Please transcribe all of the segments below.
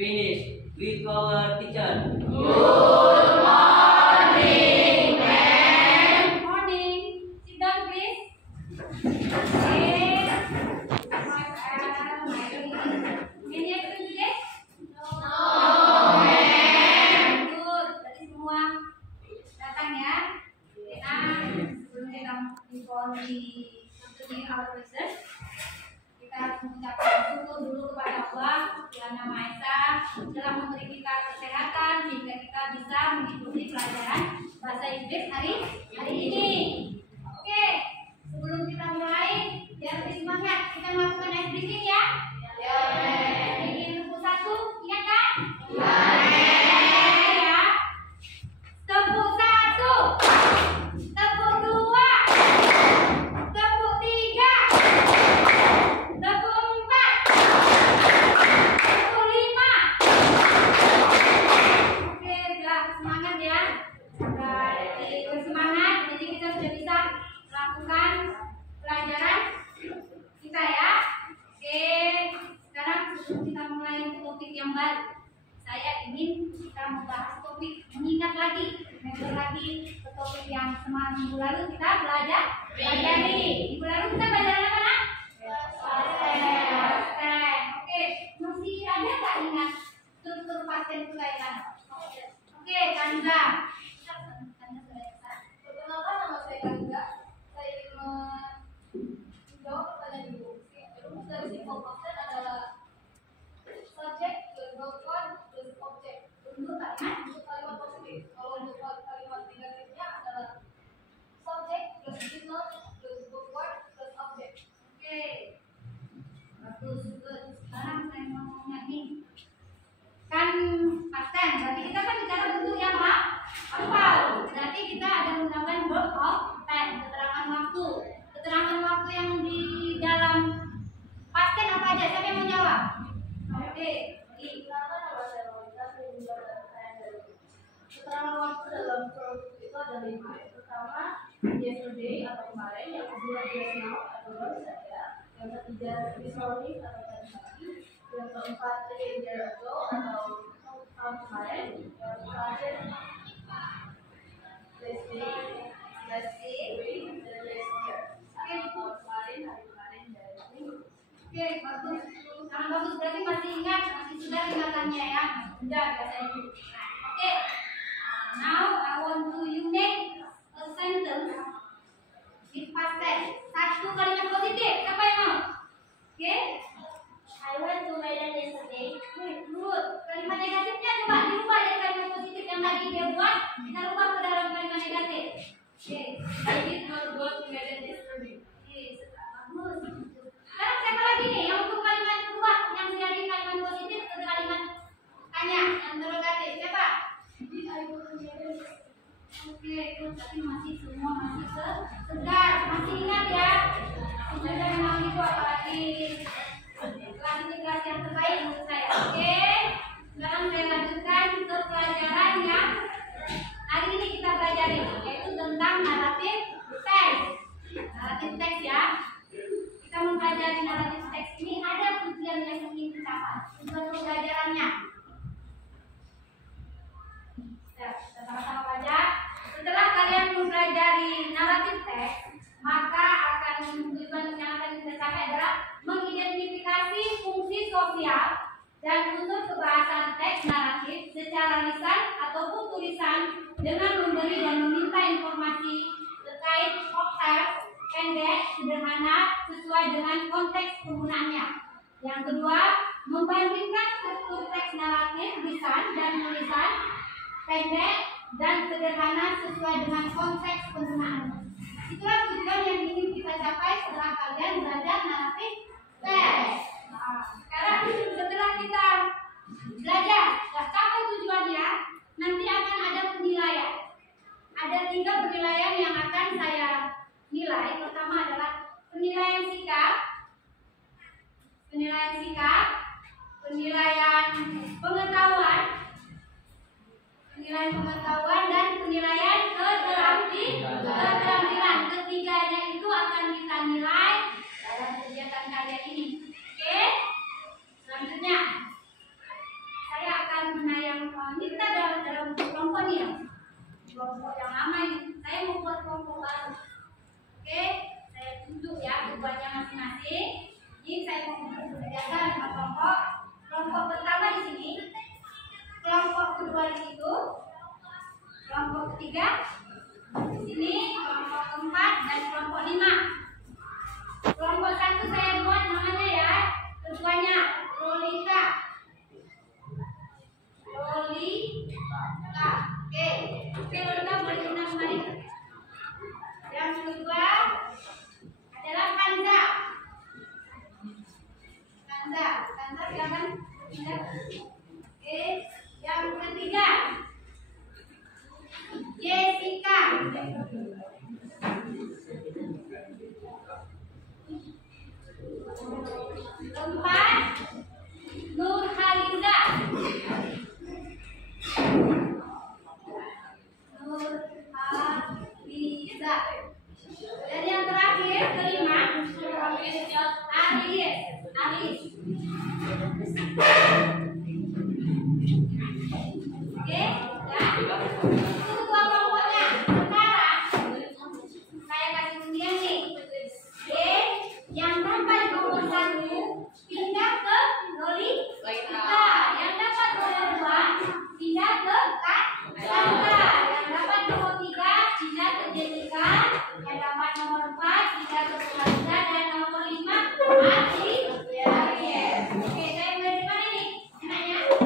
finish with our teacher. Good morning, ma'am. Morning. Sit down, please. Okay. Any action today? No, ma'am. Good. Tadi semua datang ya. Nah, sebelum kita continue our lesson, kita harus mengucapkan syukur dulu kepada Allah Yang Maha Esa telah memberi kita kesehatan sehingga kita bisa mengikuti pelajaran bahasa Inggris hari ini. Oke, sebelum kita mulai, biar lebih semangat, kita melakukan ice breathing ya. Breathing tepuk 1, ingat kan? Ya. Tepuk 1, tepuk 2, tepuk 3, tepuk 4, tepuk 5. Oke, udah semangat ya. Bersemangat, jadi kita sudah bisa melakukan pelajaran kita ya. Oke, sekarang sebelum kita mulai topik yang baru, saya ingin kita membahas topik mengingat lagi ke topik yang semalam minggu lalu kita pelajari. Minggu lalu kita belajar apa nak? Pasten. Oke, masih ada nggak ingat struktur pasten itu kayak mana? Oke, Kanza. Perkenalkan, nama saya Kanza. Saya ingin menjawab pertanyaan ibu. Rumus dari simple pasten adalah subjek plus verb plus object. Untuk kalimat positif. Kalau untuk kalimat negatifnya adalah subjek plus noun plus verb plus object. Oke, bagus. Good. Sekarang saya mau ngomongnya nih. Kan pasten, berarti kita kan bicara bentuk yang hafal. Berarti kita ada menggunakan verb of time, keterangan waktu. Keterangan waktu yang di dalam pasten apa aja? Siapa yang mau jawab? Oke, Perkenalkan, nama saya Lolita. Saya menjawab pertanyaan dari ibu. Keterangan waktu dalam verb itu ada 5. Yang pertama, yesterday atau kemarin. Yang kedua, just now atau baru saja. Yang ketiga, this morning atau tadi pagi. Yang keempat, a year ago atau tahun kemarin. Yang terakhir, last day, last week, dan last year. Atau tahun kemarin, hari kemarin, dan minggu. oke, bagus. Sangat bagus, berarti masih ingat, masih sudah ingatannya ya. Sudah bahasa ibu. Oke, now I want to you make a sentence with past tense. Satu kalimat positif, siapa yang mau? Oke, I went to Medan yesterday. good. Kalimat negatifnya coba dirubah dari kalimat positif yang tadi dia buat, kita rubah ke dalam kalimat negatif. Oke, I did not go to Medan yesterday. bagus. Sekarang siapa lagi nih yang untuk kalimat berubah yang dari kalimat positif ke kalimat tanya, yang interrogatif? Siapa? Did I go to Medan yesterday? Oke, tapi masih semua masih segar, masih ingat ya. Sudah memang itu apalagi kelas ini kelas yang terbaik menurut saya. Oke, sekarang saya lanjutkan ke pelajaran yang hari ini kita pelajari, yaitu tentang naratif teks. Naratif teks ya. Kita mempelajari naratif teks ini ada tujuan yang ingin dicapai. Tujuan pembelajarannya. Ya, kita sama-sama baca. Setelah kalian mempelajari naratif teks, maka akan tujuan yang akan kita capai adalah mengidentifikasi fungsi sosial dan unsur kebahasan teks naratif secara lisan ataupun tulisan dengan memberi dan meminta informasi terkait teks pendek, sederhana, sesuai dengan konteks penggunaannya. Yang kedua, membandingkan struktur teks naratif lisan dan tulisan pendek dan sederhana sesuai dengan konteks penggunaannya. Itulah tujuan yang ingin kita capai setelah kalian belajar naratif teks. Nah, sekarang setelah kita belajar dan capai tujuannya, nanti akan ada penilaian. Ada 3 penilaian yang akan saya nilai. Pertama adalah penilaian sikap, penilaian pengetahuan, penilaian pengetahuan dan penilaian keterampilan. Ketiganya itu akan kita nilai dalam kegiatan kalian ini. Oke? Selanjutnya masing-masing. Ini saya mau memperlihatkan 5 kelompok. Kelompok pertama di sini, kelompok kedua di situ, kelompok ketiga di sini, kelompok keempat dan kelompok 5. Kelompok 1 saya buat namanya ya, keduanya Lolita. Lolita. Oke, Lolita boleh kita kembali. Yang kedua adalah Kanza. Kanza jangan pindah. Oke, yang ketiga Jessica. Keempat Nurhaliza. Nurhaliza. Dan yang terakhir kelima Aris. Oke, ya. Itu dua kelompoknya. Sekarang saya kasih undian nih. Oke, yang dapat nomor 1 pindah ke Lolita. Yang dapat nomor 2 pindah ke Kanza. Yang dapat nomor 3 pindah ke Jessica. Yang dapat nomor 4 pindah ke Kanza dan nomor 5 Aris. Oke, saya mulai dari mana nih? Enaknya? Mana?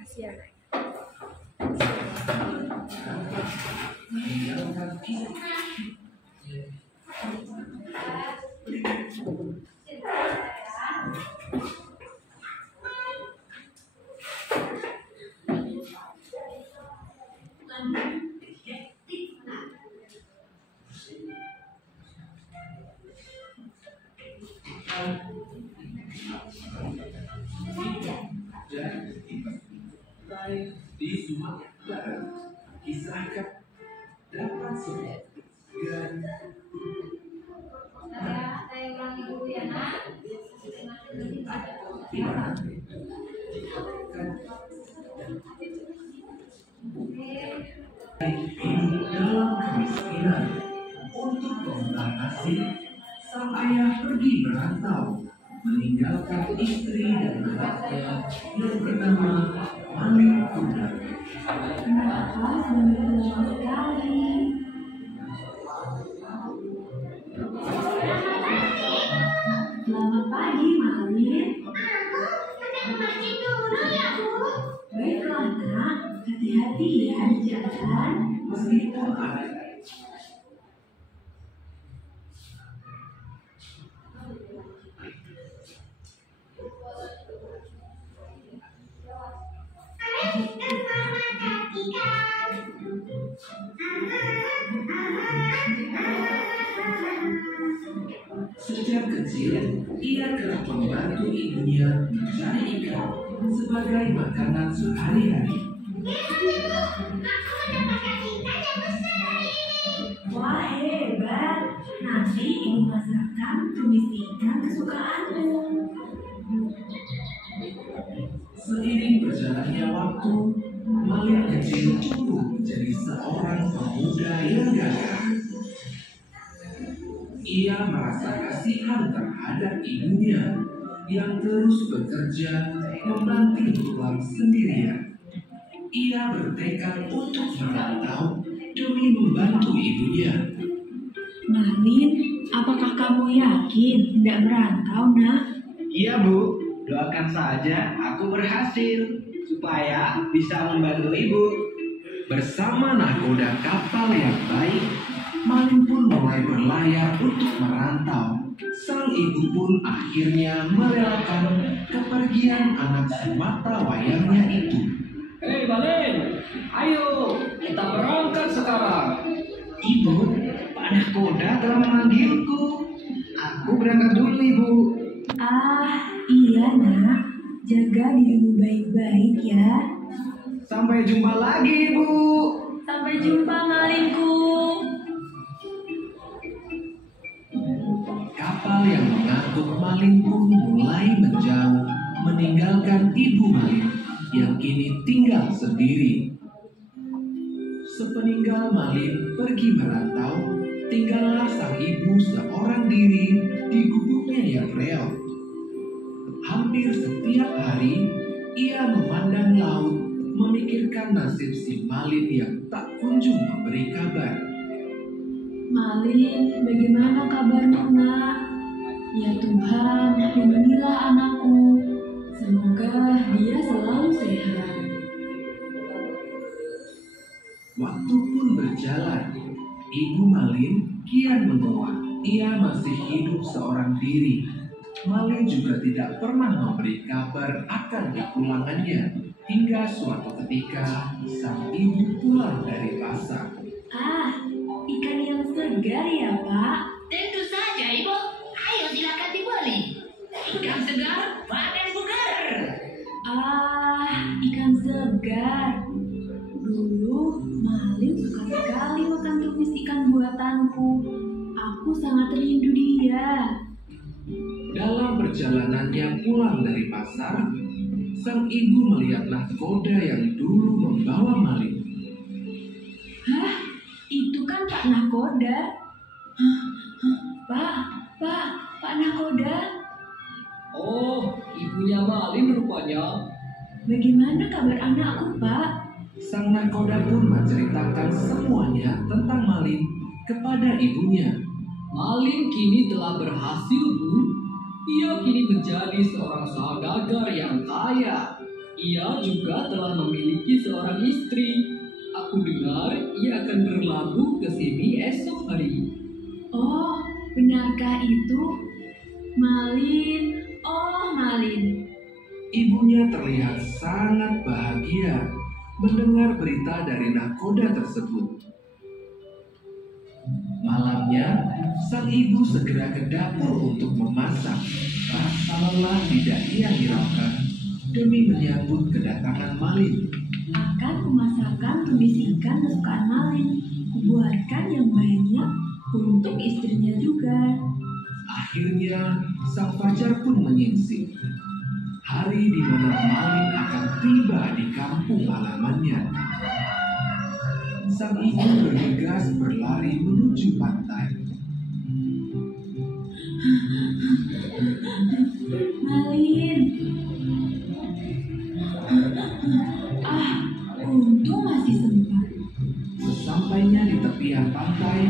Kasihan. Di Sumatera Barat, kisahkan dapat segera Saya ulangi dulu ya nak. hidup dalam kemiskinan. Untuk mengatasi, sang ayah pergi merantau, meninggalkan istri dan anaknya yang bernama Malin Kuda. Kenapa sudah lama sekali? Selamat pagi, Malin. Baiklah, nak. Hati-hati ya di jalan. Meskipun ada sejak kecil, ia kerap membantu ibunya mencari ikan sebagai makanan sehari-hari. Wah, hebat. Nanti ibu masakkan tumis ikan kesukaanmu. Seiring berjalannya waktu, Malin kecil tumbuh menjadi seorang pemuda yang gagah. Ia merasa kasihan terhadap ibunya yang terus bekerja membanting tulang sendirian. Ia bertekad untuk merantau demi membantu ibunya. Malin, apakah kamu yakin tidak merantau, nak? Iya Bu, doakan saja aku berhasil supaya bisa membantu Ibu. Bersama nahkoda kapal yang baik, Malin pun mulai berlayar untuk merantau. Sang ibu pun akhirnya merelakan kepergian anak semata wayangnya itu. Hei Malin, ayo kita berangkat sekarang. Ibu, Pak Nahkoda telah memanggilku. Aku berangkat dulu Ibu. Ah, iya, nak. Jaga dirimu baik-baik ya. Sampai jumpa lagi Ibu. Sampai jumpa, Malinku. Kapal yang mengangkut Malin pun mulai menjauh, meninggalkan ibu Malin yang kini tinggal sendiri. Sepeninggal Malin pergi merantau, tinggallah sang ibu seorang diri di gubuknya yang reot. Hampir setiap hari, ia memandang laut, memikirkan nasib si Malin yang tak kunjung memberi kabar. Malin, bagaimana kabarmu, nak? Ya Tuhan, lindungilah anakku. Semoga dia selalu sehat. Waktu pun berjalan. Ibu Malin kian menua. Ia masih hidup seorang diri. Malin juga tidak pernah memberi kabar akan kepulangannya. Hingga suatu ketika, sang ibu pulang dari pasar. Ah, ikan yang segar ya, Pak? Tentu saja, Ibu. Ayo silakan dibeli. Ikan segar, panen bugar. Ah, ikan segar. Dulu, Malin suka sekali makan tumis ikan buatanku. Aku sangat rindu dia. Dalam perjalanannya pulang dari pasar, sang ibu melihat nahkoda yang dulu membawa Malin. Hah? Itu kan Pak Nahkoda. Pak Nahkoda. Oh, ibunya Malin rupanya. Bagaimana kabar anakku, Pak? Sang nahkoda pun menceritakan semuanya tentang Malin kepada ibunya. Malin kini telah berhasil, Bu. Ia kini menjadi seorang saudagar yang kaya. Ia juga telah memiliki seorang istri. Aku dengar ia akan berlabuh ke sini esok hari. Oh, benarkah itu? Malin, oh Malin. Ibunya terlihat sangat bahagia mendengar berita dari nakoda tersebut. Malamnya, sang ibu segera ke dapur untuk memasak. Rasa lelah tidak ia hiraukan demi menyambut kedatangan Malin. Akan kumasakan tumis ikan kesukaan Malin. Kubuatkan yang banyak untuk istrinya juga. Akhirnya, sang fajar pun menyingsing. Hari di mana Malin akan tiba di kampung halamannya. Sang ibu bergegas berlari menuju pantai. Malin. Untung masih sempat. Sesampainya di tepian pantai,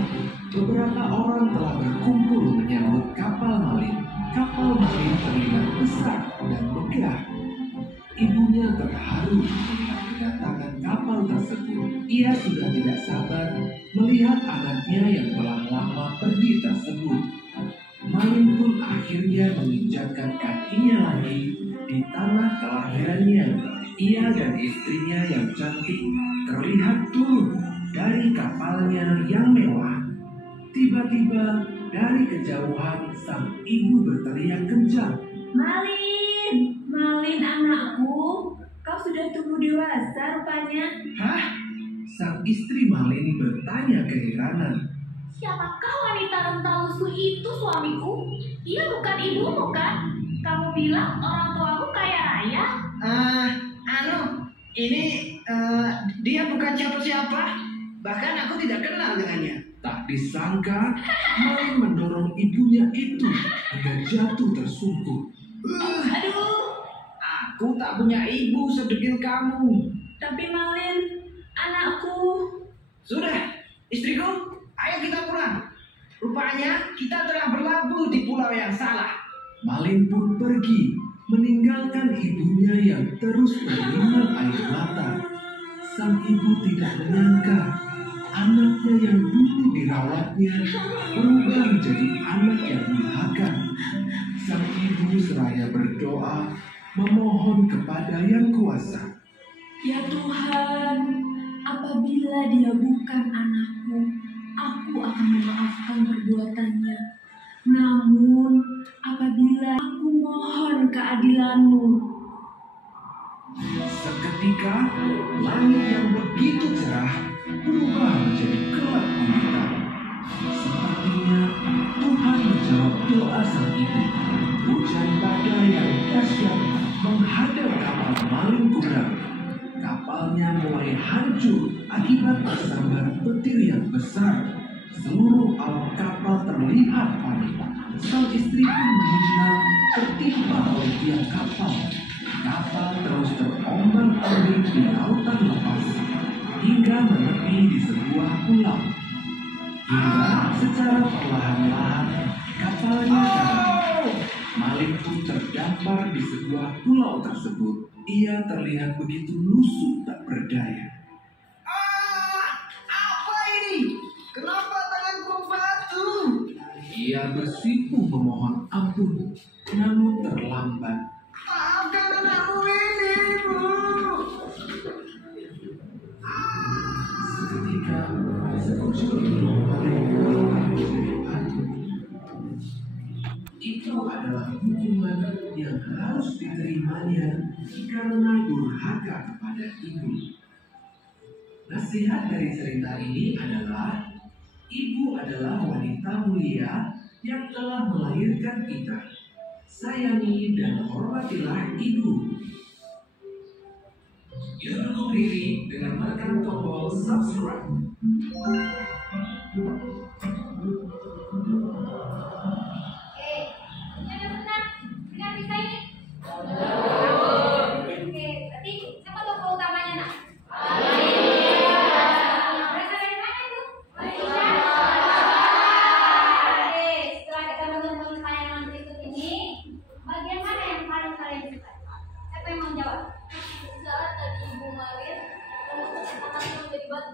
beberapa orang telah berkumpul menyambut kapal Malin. Kapal Malin terlihat besar dan megah. Ibunya terharu melihat kedatangan kapal tersebut. Ia sudah tidak sabar melihat anaknya yang telah lama pergi tersebut. Malin pun akhirnya menginjakkan kakinya lagi di tanah kelahirannya. Ia dan istrinya yang cantik terlihat turun dari kapalnya yang mewah. Tiba-tiba dari kejauhan sang ibu berteriak kencang. Malin, Malin anakku, kau sudah tumbuh dewasa rupanya. Hah? Sang istri Malin bertanya keheranan. Siapakah wanita renta lusuh itu, suamiku? Ia bukan ibumu, kan? Kamu bilang orang tuaku kaya raya? Dia bukan siapa-siapa. Bahkan aku tidak kenal dengannya. Tak disangka, Malin mendorong ibunya itu hingga jatuh tersungkur. Aduh, Aku tak punya ibu sedekil kamu. tapi Malin, anakku. Sudah, istriku, ayo kita pulang. Rupanya kita telah berlabuh di pulau yang salah. Malin pun pergi, meninggalkan ibunya yang terus berlinang air mata. Sang ibu tidak menyangka anaknya yang dulu dirawatnya berubah menjadi anak yang durhaka. Sang ibu seraya berdoa memohon kepada Yang Kuasa. Ya Tuhan, apabila dia bukan anakku, aku akan memaafkan perbuatannya. Namun, apabila aku mohon keadilan-Mu. Seketika, langit yang begitu cerah berubah menjadi gelap gulita. Sepertinya Tuhan menjawab doa sang ibu. Hujan badai yang dahsyat menghadang kapal Malin Kundang. Kapalnya mulai hancur akibat tersambar petir yang besar. Seluruh awak kapal terlihat panik. Sang istri pun meninggal tertimpa oleh tiang kapal. Kapal terus terombang-ambing di lautan lepas hingga menepi di sebuah pulau. Hingga secara perlahan-lahan kapalnya karam. Malin pun terdampar di sebuah pulau tersebut. Ia terlihat begitu lusuh tak berdaya. Apa ini? Kenapa tanganku batu? Ia bersipu memohon ampun, namun terlambat. Maafkan anakmu ini, Ibu. Seketika sekujur tubuh Malin berubah menjadi batu. Itu adalah hukuman yang harus diterimanya karena durhaka kepada ibu. Nasihat dari cerita ini adalah ibu adalah wanita mulia yang telah melahirkan kita. Sayangi dan hormatilah ibu. Dukung diri dengan menekan tombol subscribe. Yang benar, benar bisa ini. Berarti siapa tokoh utamanya nak? Berasal dari mana itu? Setelah kita menonton tayangan berikut ini, bagian mana yang paling kalian suka? Siapa yang mau jawab? Saat tadi Ibu Malin, anaknya menjadi batu.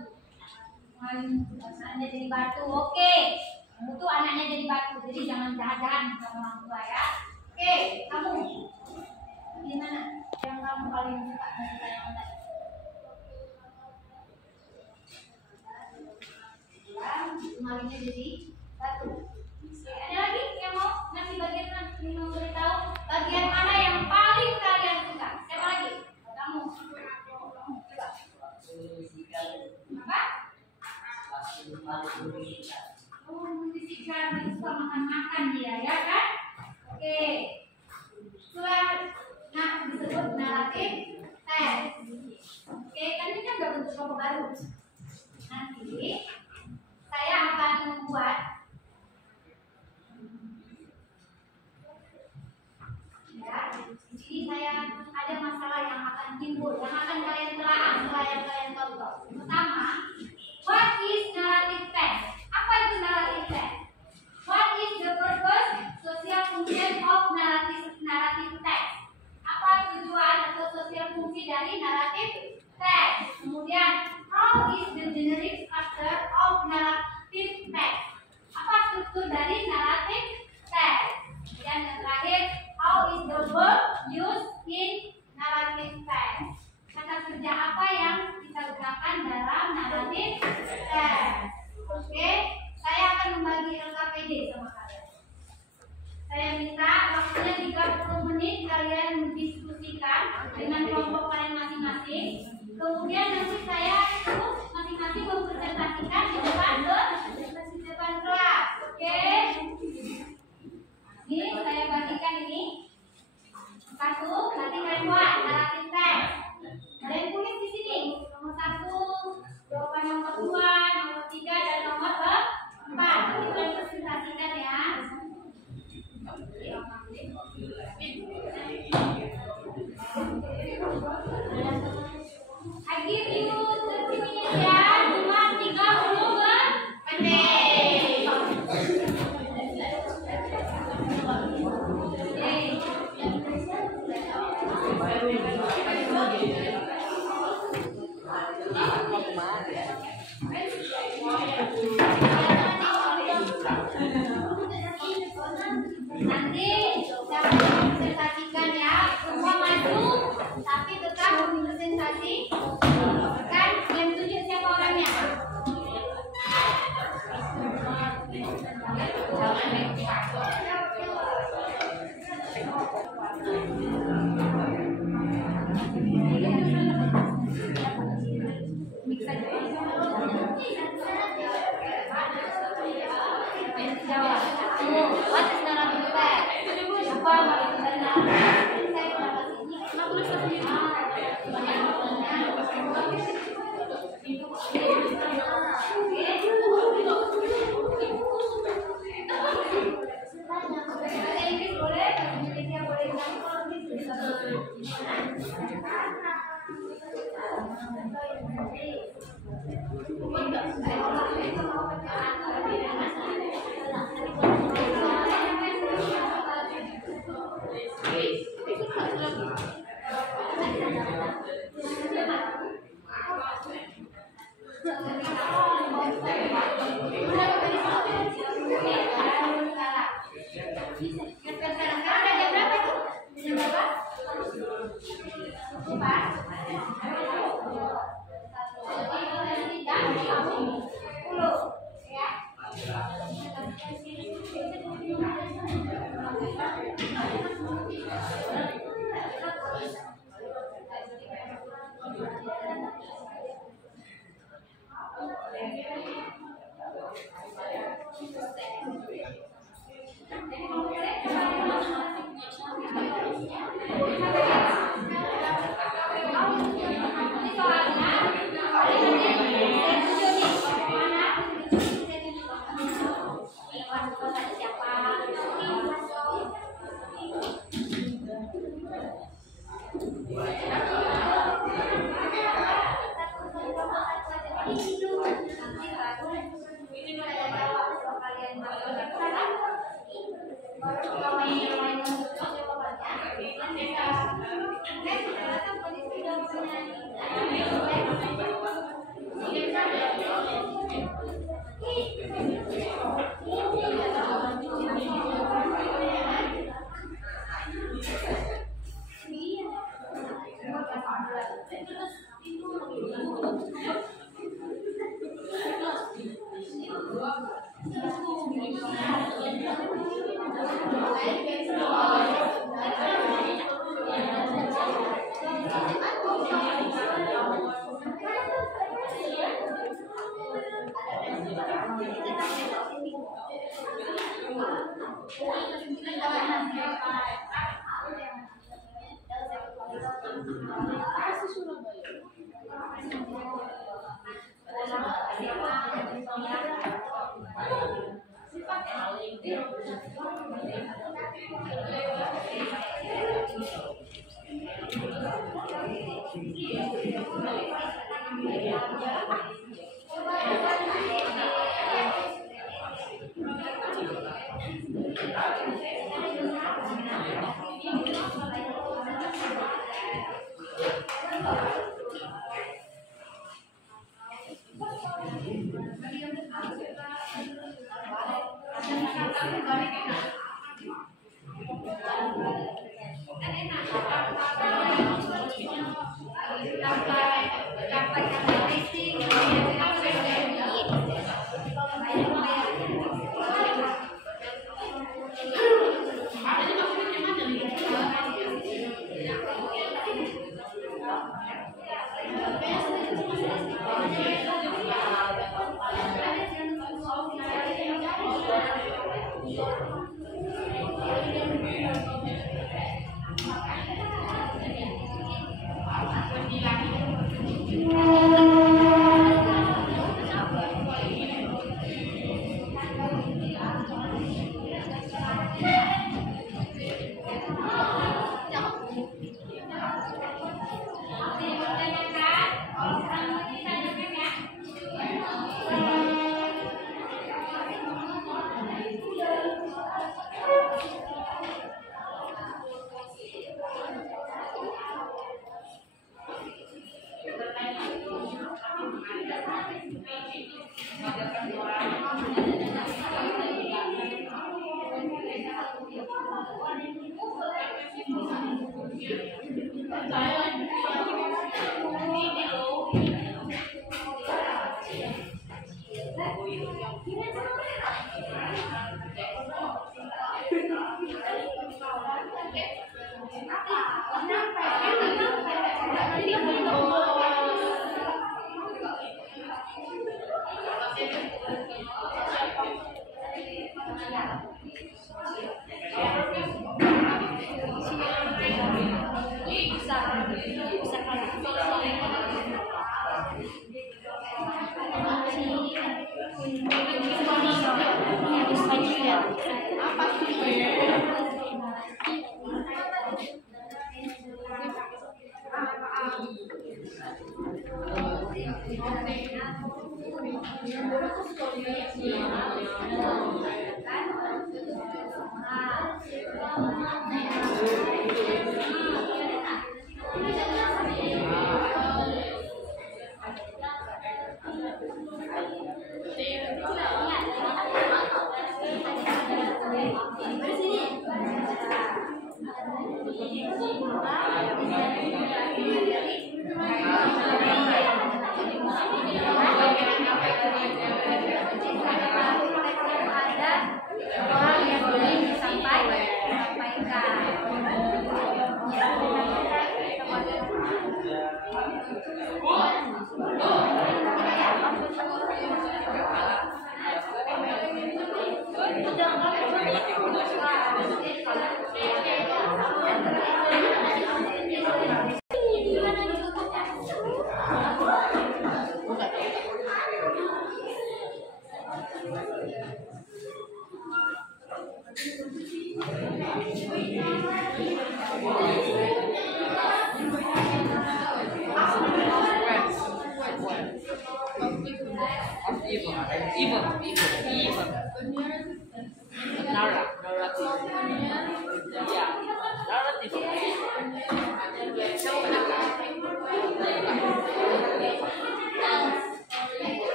anaknya jadi batu. Oke, kamu tuh anaknya jadi batu, jadi jangan jahat-jahat sama orang tua ya. Oke, kamu gimana? Yang kamu paling suka dari tayangan tadi? Malingnya jadi batu. Oke, ada lagi yang mau ngasih bagian mau beritahu bagian mana yang paling kalian suka? Siapa lagi? Kamu. Coba. Apa? Oh, musikan suka makan-makan dia ya kan? Oke. Nah, disebut naratif teks. Oke, kan ini kan udah bentuk kelompok baru. Nanti saya akan membuat ya, di sini saya ada masalah yang akan timbul, yang akan kalian telaah, yang kalian tonton. Pertama, what is narrative text? Apa itu narrative text? What is the purpose, social function of narrative text? Apa tujuan atau sosial fungsi dari narrative text? Kemudian, how is the generic structure of narrative text? Apa struktur dari narrative text? Dan yang terakhir, how is the verb used in narrative text? Kata kerja apa yang kita gunakan dalam narrative text? Oke, saya akan membagi LKPD sama kalian. Saya minta waktunya 30 menit kalian mendiskusikan dengan kelompok kalian masing-masing. Kemudian nanti saya itu masing-masing mempresentasikan di depan kelas. Oke? Ini saya bagikan ini. Satu, nanti kalian buat narrative text. Kalian tulis di sini. Nomor 1, jawaban nomor 2, nomor 3, dan nomor 4. Nanti kalian presentasikan ya. I give you 30 minutes ya, cuma 30 menit. Nanti saya presentasikan ya, semua maju, tapi tetap presentasi. Kan yang tunjuk siapa orangnya? Jawab. What is narrative text? Apa maksud dari narrative text? Saya dapat ini. Kenapa tulis sendiri? Bahasa Inggris boleh, bahasa Indonesia boleh. Kalau bisa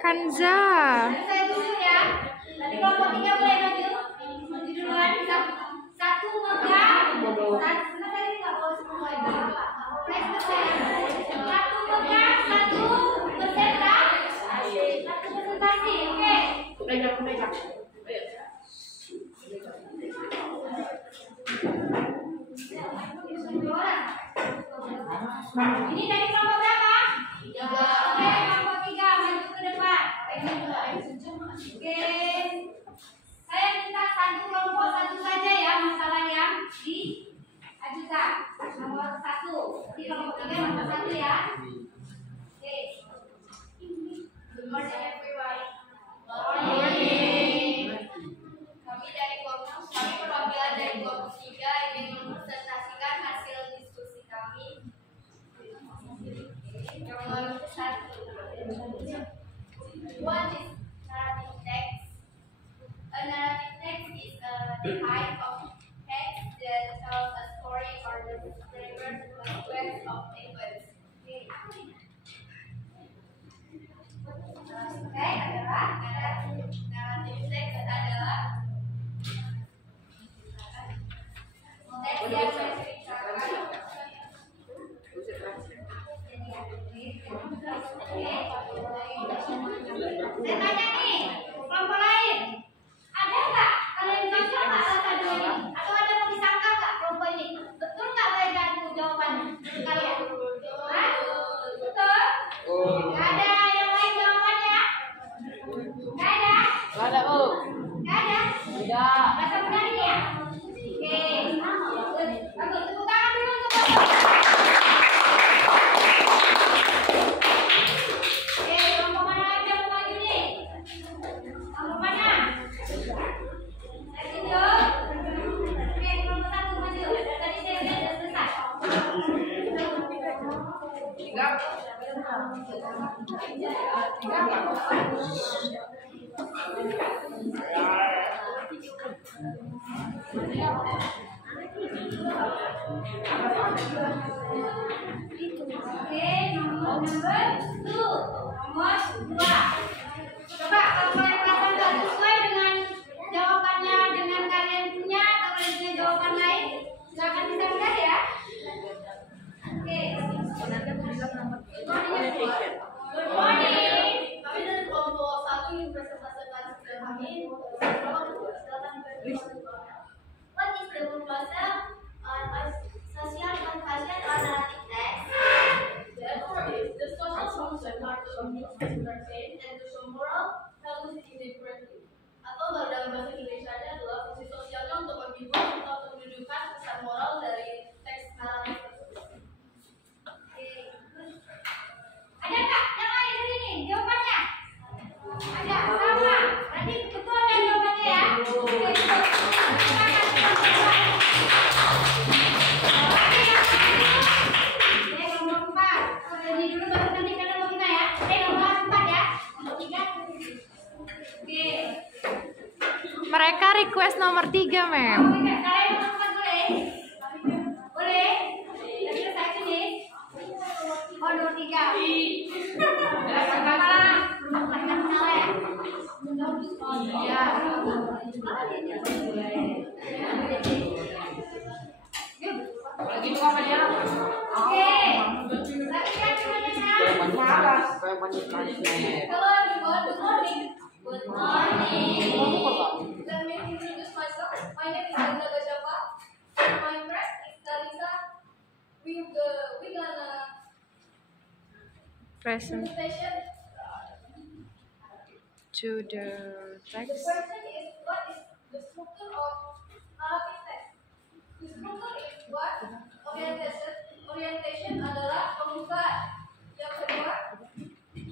Kanza. Saya dulu ya. Dari kelompok 3 boleh maju. Maju duluan. Satu megang. Satu tadi nggak boleh semua itu. Satu megang, satu peserta. Satu presentasi. Oke. Pegang. Ini dari kelompok berapa? 3. Oke, kelompok 3 maju ke depan. Oke. Saya minta satu kelompok satu saja ya masalah yang diajukan. Nomor 1. Di kelompok 3 nomor 1 ya. Oke. Good morning everyone. Kami perwakilan dari kelompok 3 ingin mempresentasikan hasil diskusi kami. Nomor 1. What is narrative text? A narrative text is a type of text that tells a story or describes a sequence of events. Oke, adalah narrative text adalah teks yang menceritakan. Saya tanya nih, kelompok lain, ada nggak kalian cocok nggak rasa dua ini? Atau ada mau disangka nggak kelompok ini? Betul nggak mereka itu jawabannya kalian? Hah? Betul? Nggak ada yang lain jawabannya? Nggak ada? Nggak ada, Bu. Nggak ada? Tidak. Rasa benar ini ya? Oke. Bagus, tepuk tangan dulu untuk kelompok. Kelompok mana lagi yang mau maju nih? Kelompok mana? Lanjut. Oke, kelompok 1 maju. Tadi saya lihat sudah selesai. Oke, nomor 2. Nomor 2. Coba kalau kalian merasa nggak sesuai dengan jawabannya dengan kalian punya atau kalian punya jawaban lain, silakan disampaikan ya. Oke. Good morning. Kami dari kelompok 1 ingin presentasikan hasil kami. What is the proposal on social compassion or narrative text? Therefore, the social function are to entertain and to show moral values indifferently. Atau dalam bahasa Indonesia-nya adalah fungsi sosialnya untuk menghibur atau untuk menunjukkan pesan moral dari teks naratif tersebut. Ada nggak yang lain di sini jawabannya? Ada, sama. Berarti betul kan jawabannya ya? Nomor 4. Jadi dulu baru nanti kalian mau gimana ya? Nomor 4 ya. Nomor 3. Oke. Mereka request nomor 3, Mem. Kalian teman-teman boleh? Boleh? Jadi saya tulis. Oh, nomor 3. Ya. Lagi buka apa dia? Oke. Lagi kan Malas, kayak banyak transnet. Hello everyone, good morning. Good morning. Let me introduce myself. My name is Anza Gajapa. My friend is Kalisa. We gonna Present presentation. to the The text. question is what is the structure of narrative text? The structure is what? Orientation adalah pembukaan. Yang kedua,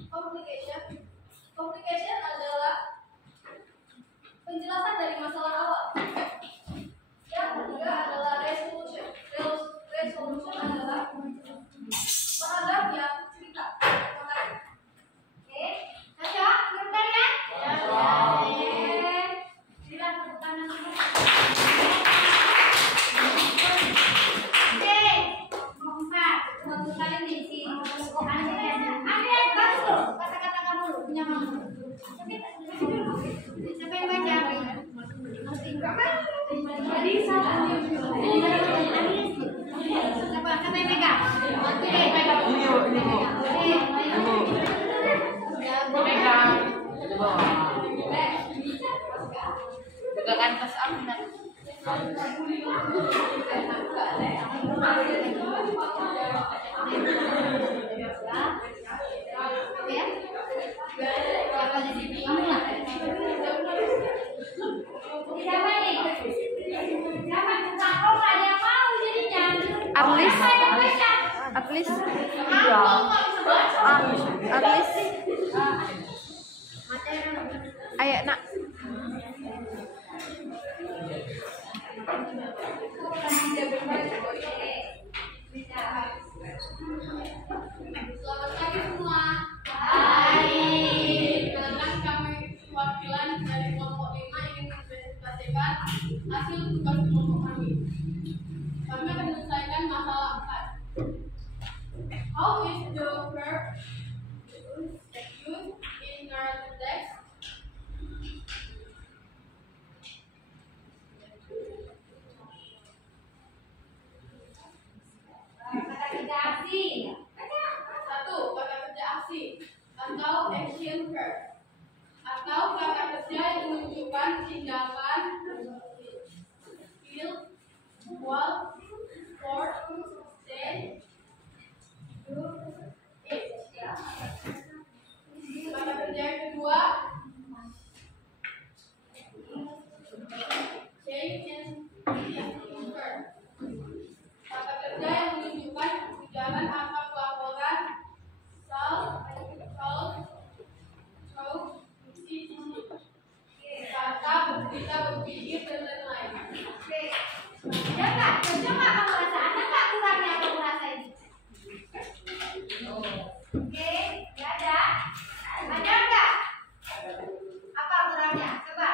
complication. Complication adalah penjelasan dari masalah awal. Yang ketiga adalah resolution. Resolution adalah paragraf yang cerita. Terima kasih. Oke. Cocok? Bentar ya? Ya. Oke. Silakan tepuk tangan dulu. Oke. Nomor 4. Untuk kalian di sini. Andrea, bagus loh. Kata-kata kamu loh. Punya kamu. Siapa yang baca? Tadi siapa yang megang? Oke. Pegangan pas aku. Siapa nih? Siapa? Kalau nggak ada yang mau jadinya. Atlis. Siapa yang baca? Atlis. Kamu nggak bisa baca. Atlis. Materi. Ayo, Nak. Selamat pagi semua. Baik. Perkenalkan kami perwakilan dari kelompok 5 ingin mempresentasikan hasil tugas kelompok kami. Kami akan menyelesaikan masalah 4. How is the verb used in narrative text? Kata kerja aksi. 1. Kata kerja aksi atau action verb, atau kata kerja yang menunjukkan tindakan feel, walk, sport, say, do, eat. Kata kerja yang kedua, change and verb. Kata kerja yang menunjukkan jalan atau pelaporan, kata, bercerita, berpikir, dan lain-lain. Oke. Ada nggak? Cocok nggak kamu rasa? Ada nggak kurangnya kamu rasain? Oke, nggak ada. Ada nggak? Apa kurangnya? Coba.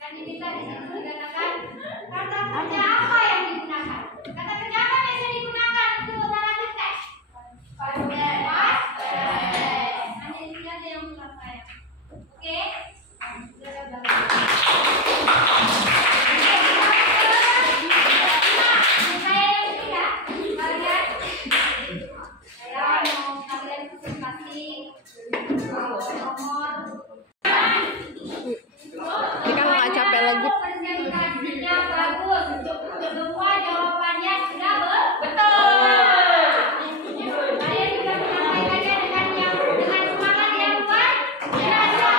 Kan ini tadi dikatakan kata kerja apa yang digunakan? Kata kerja apa biasa digunakan untuk narrative text? Past tense. Hanya ini saja yang menurut saya. Oke? Sudah belajar. Saya yang ketiga, kalian saya mau kalian presentasi nomor. Ini kan nggak capek lagi. Presentasinya bagus. Semua jawabannya sudah betul. Kalian juga menyampaikannya dengan semangat yang luar biasa.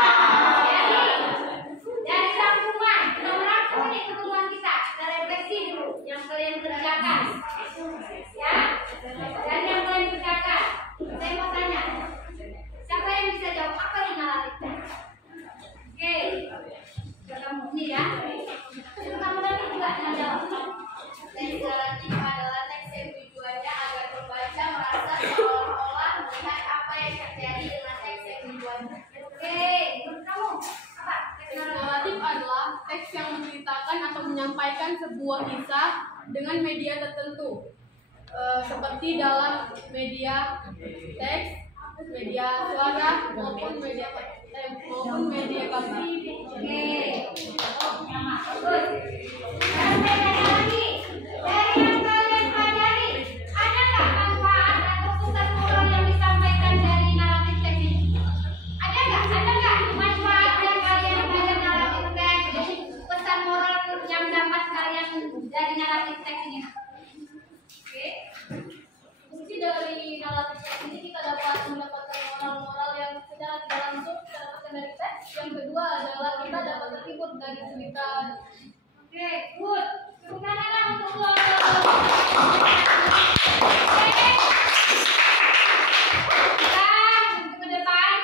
Dari rangkuman, kita merangkum nih pertemuan kita. Kita refleksi dulu yang kalian kerjakan. Ya, dan yang kalian kerjakan. Saya mau tanya, siapa yang bisa jawab apa yang narrative text? Oke, kamu nih ya. Itu kamu tadi juga yang jawab. Teks naratif adalah teks yang tujuannya agar pembaca merasa seolah-olah melihat apa yang terjadi dengan teks yang dibuatnya. Oke, teks yang menceritakan atau menyampaikan sebuah kisah dengan media tertentu, seperti dalam media teks, media suara maupun media grafik. Oke. Sama. Bagus. Sekarang saya tanya lagi. Dari yang kalian pelajari, ada nggak manfaat atau pesan moral yang disampaikan dari naratif teks ini? Ada nggak manfaat yang kalian belajar naratif teks, pesan moral yang dapat kalian dari naratif teks ini? Oke. Mungkin dari naratif teks ini kita dapat mendapatkan moral-moral yang secara tidak langsung kita dapatkan dari teks. Yang kedua adalah kita dapat terhibur dari cerita. Oke, good. Tepuk tangan untuk lo. Kita ke depan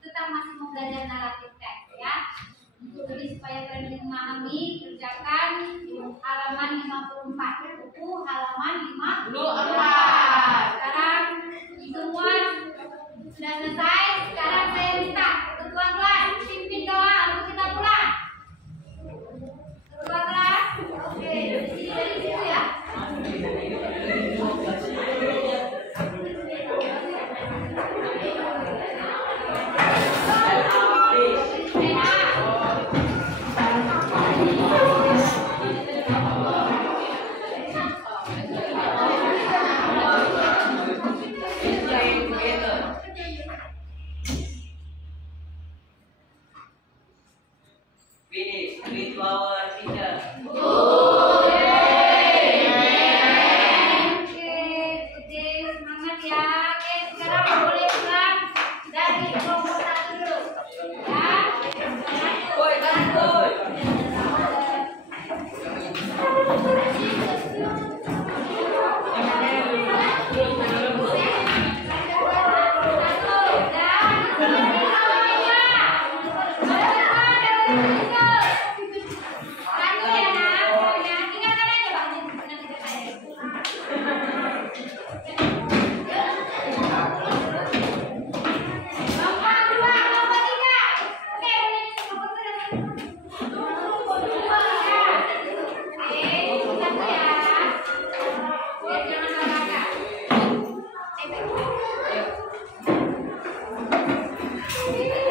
tetap masih mau belajar naratif teks ya. Jadi supaya kalian lebih memahami, kerjakan halaman 54. Buku halaman 54. Sekarang semua sudah selesai. Sekarang saya minta ketua kelas pimpin doa untuk kita pulang. Ketua kelas, oke, dari situ ya. Finish with our teacher. Oke, semangat ya. Oke, sekarang boleh pulang dari kelompok 1 dulu. Ya. Jangan